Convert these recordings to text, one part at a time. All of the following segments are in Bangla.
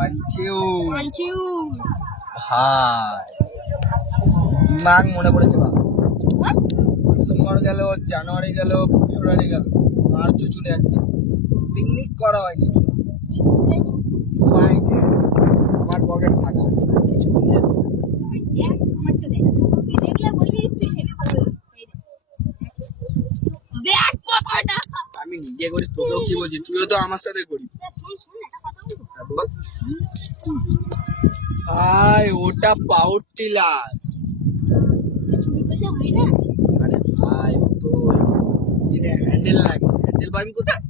ভাই মনে পড়েছে ডিসেম্বর গেল, জানুয়ারি গেল, ফেব্রুয়ারি গেল, মার্চও চলে যাচ্ছে, পিকনিক করা হয়নি। আমার পকেট ফাঁকা, আমি নিজে করি, তোকেও কি বলছি, তুইও তো আমার সাথে করি। ভাই ওটা পাউড টিলার। আরে ভাই ও তো হ্যান্ডেল লাগে, হ্যান্ডেল পাবি কোথায়?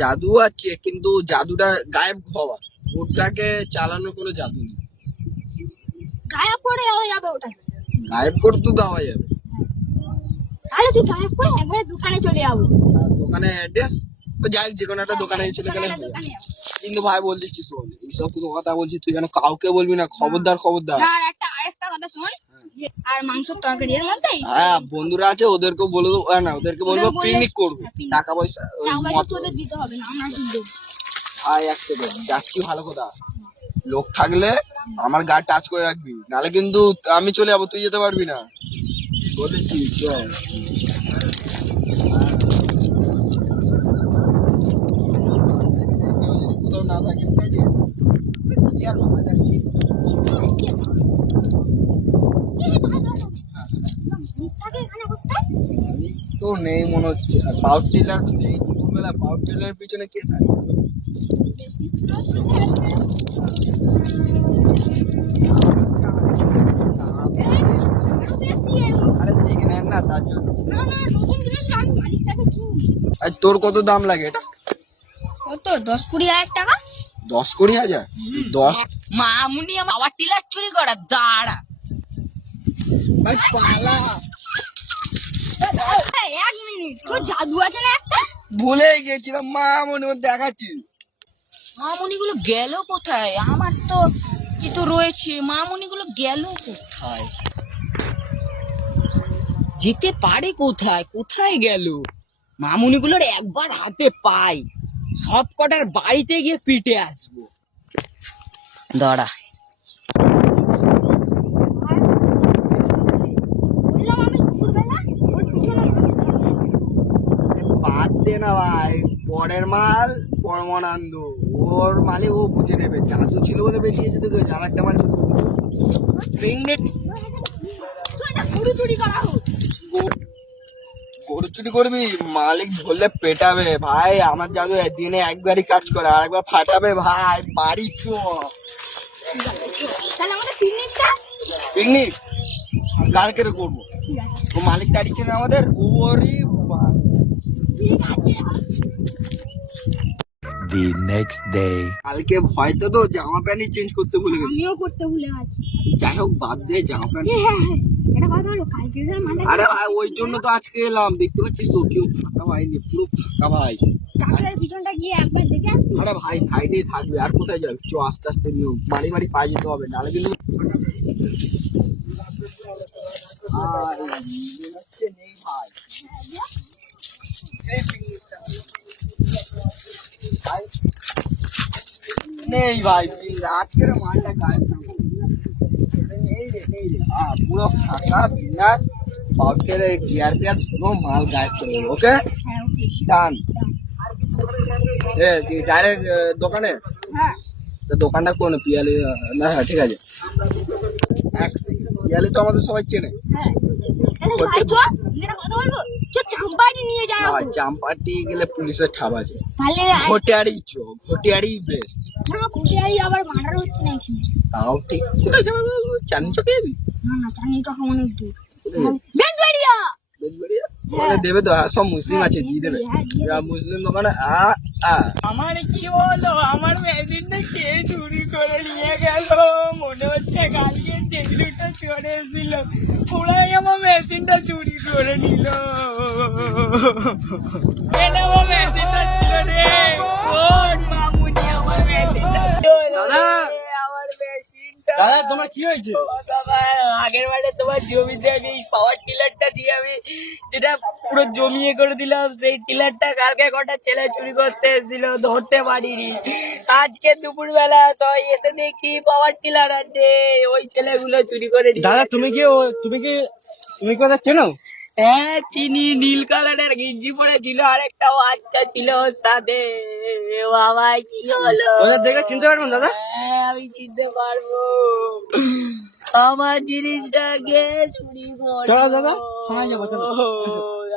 জাদু আছে কিন্তু জাদুটা গায়েব হওয়ার, ওটাকে চালানোর কোনো জাদু নেই। গায়েব করে দেওয়া যাবে, ওটা গায়েব করে তো দেওয়া যাবে। তাহলে তুই গায়েব করে একবারে দোকানে চলে যাবো। দোকানে অ্যাড্রেস যাই, যে কোনো একটা দোকানে চলে গেলে। কিন্তু ভাই বলছিস শোন, এইসব কোনো কথা বলছিস তুই যেন কাউকে বলবি না, খবরদার খবরদার। আর আরেকটা কথা শোন, আর মাংসের তরকারি এর মধ্যে বন্ধুরা আছে ওদেরকেও বলে দেবো, না ওদেরকে বলবো পিকনিক করবো, টাকা পয়সা তোদের দিতে হবে না, আমরা দেবো। ভাই এক সেকেন্ড যাচ্ছি, ভালো কথা, লোক থাকলে আমার গা টাচ করে রাখবি, নাহলে কিন্তু আমি চলে যাবো, তুই যেতে পারবি না। বলেছি চল। কোথাও না থাকে তো নেই মনে হচ্ছে। আর পাওয়ার টিলার নেই, দুপুরবেলা পাওয়ার টিলার পিছনে কে থাকে? আরে সেখানে না, তার জন্য। আর তোর কত দাম লাগে এটা? কত? 10-20 হাজার টাকা। 10-20 হাজার? 10 মামুনি আমার পাওয়ার টিলার চুরি করা, দাঁড়া ভাই পালা। এক মিনিট, তোর জাদু আছে না একটা? ভুলে গেছিলাম, মা মনে দেখাচ্ছি। মামুনি গুলো গেল কোথায়? আমার তো কি তো রয়েছে, মামুনি গুলো গেল কোথায়? যেতে পারে কোথায়, কোথায় গেল মামুনি গুলোর? একবার হাতে পাই, সব কটার বাড়িতে গিয়ে পিটে আসবো, দাঁড়া। বাদ দে না ভাই, পরের মাল পরমানন্দ, ওর মালে ও বুঝে নেবে, জাদু ছিল বলে বেরিয়েছে, তোকে আর একটা মাল গরু চুরি করা হোক। গরু চুরি করবি, মালিক ধরলে পেটাবে ভাই। আমার জাদু দিনে একবারই কাজ করে, আর একবার ফাটাবে ভাই। বাড়ি চো, তাহলে আমাদের পিকনিকটা পিকনিক কালকে করবো। ও মালিক তাড়িয়েছে না আমাদের, ওরই ঠিক আছে। The next day. কালকে হয়তো তো জামা প্যান্টই চেঞ্জ করতে ভুলে গেছি। আমিও করতে ভুলে গেছি। যাই হোক বাদ দে জামা প্যান্ট। এটা কথা হলো কালকে মানে। আরে ভাই ওই জন্য তো আজকে এলাম, দেখতে পাচ্ছিস তো কেউ ফাঁকা হয়নি, পুরো ফাঁকা ভাই। কাকড়ার পিছনটা গিয়ে একবার দেখে আসি। আরে ভাই সাইডেই থাকবে, আর কোথায় যাবে? চ আস্তে আস্তে নিও, বাড়ি বাড়ি পায়ে যেতে হবে, নাহলে কিন্তু নেই ভাই। নেই ভাই, আজকের মালটা গায়ে নেই রে, নেই রে। পুরো ফাঁকা, বিনা পাউডার গিয়ার পেয়ার কোনো মাল গায়ে করে দেবো। ওকে ডান। ডাইরেক্ট দোকানে? হ্যাঁ দোকানটা কোন পিয়ালি? না হ্যাঁ ঠিক আছে, এক সেকেন্ড। পিয়ালি তো আমাদের সবাই চেনে। হ্যাঁ ভাই চল, এটা কথা বলবো, চল চাম্পাটি নিয়ে যাও। চাম্পাটি গেলে পুলিশের ঠাপ আছে। তাহলে ঘটিয়ারি চো, ঘটিয়ারি বেস্ট। না ঘটিয়ারি আবার মার্ডার হচ্ছে না এখানে। তাও ঠিক। কোথায় যাবে? চাঁদনি চকে যাবি? না না, চাঁদনি চক অনেক দূর। বেজবাড়িয়া। বেজবাড়িয়া দেবে তো, সব মুসলিম আছে, দিয়ে দেবে। মুসলিম দোকানে আমার কি বলো, আমার মেশিনটা কে চুরি করে নিয়ে গেল? মনে হচ্ছে কালকে চেল্লুটা চলে এসেছিল, ওরাই আমার মেশিনটা চুরি করে নিল। আমার মেশিনটা ছিল রে, মামুনি আমার মেশিনটা, দাদা আমার মেশিনটা দাদা তোমার কি হয়েছে? বাবা, আগের বারে তোমার জমিতে আমি পাওয়ার টিলারটা দিয়ে আমি যেটা পুরো জমিয়ে করে দিলাম, সেই টিলারটা কালকে কটা ছেলে চুরি করতে এসেছিল, ধরতে পারিনি। আজকে দুপুরবেলা সবাই এসে দেখি পাওয়ার টিলার আনতে, ওই ছেলেগুলো চুরি করে নিয়ে দাদা গেছে। তুমি কি ওদের চেনো? হ্যাঁ চিনি, নীল কালারের গেঞ্জি পরেছিল, আর একটা বাচ্চা ছিল ওর সাথে। বাবা কি হলো? ওদের দেখে চিনতে পারবেন দাদা? হ্যাঁ আমি চিনতে পারবো। আমার জিনিসটাকে চুরি করলো। চলো দাদা, থানায় যাবো, চলো।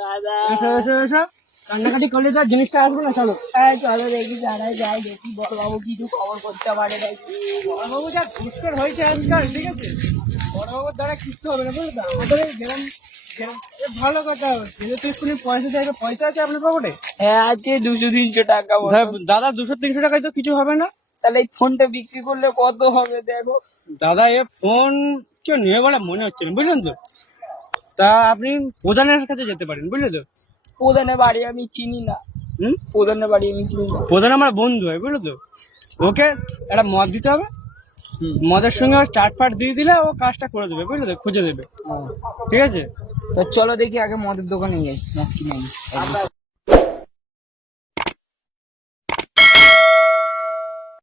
দাদা এসো কান্নাকাটি করলে তো আর জিনিসটা আসবে না, চলো। হ্যাঁ চলো দেখি জানাই যাই, দেখি বড়বাবু কিছু খবর করতে পারে নাকি। বড়বাবু যা ঘুষখোর হয়েছে আজকাল, ঠিক আছে, বড়বাবুর দ্বারা কিচ্ছু হবে না, বুঝলে তো? আমাদের এই ভালো কথা, যেহেতু স্কুলে পয়সা চাইবে, পয়সা আছে আপনার পকেটে? হ্যাঁ আছে 200-300 টাকা মতো। দাদা 200-300 টাকায় তো কিছু হবে না। তাহলে এই ফোনটা বিক্রি করলে কত হবে দেখো। দাদা এ ফোন কেউ নেবে বলে মনে হচ্ছে না, বুঝলেন তো? তা আপনি প্রধানের কাছে যেতে পারেন, বুঝলে তো? প্রধানের বাড়ি আমি চিনি না। প্রধানের বাড়ি আমি চিনি না। প্রধান আমার বন্ধু হয়, বুঝলো তো? ওকে একটা মদ দিতে হবে, মদের সঙ্গে ওর চাট ফাট দিয়ে দিলে ও কাজটা করে দেবে, বুঝলে তো? খুঁজে দেবে, ঠিক আছে? তো চলো দেখি আগে মদের দোকানে যাই, মদ কিনে আনি।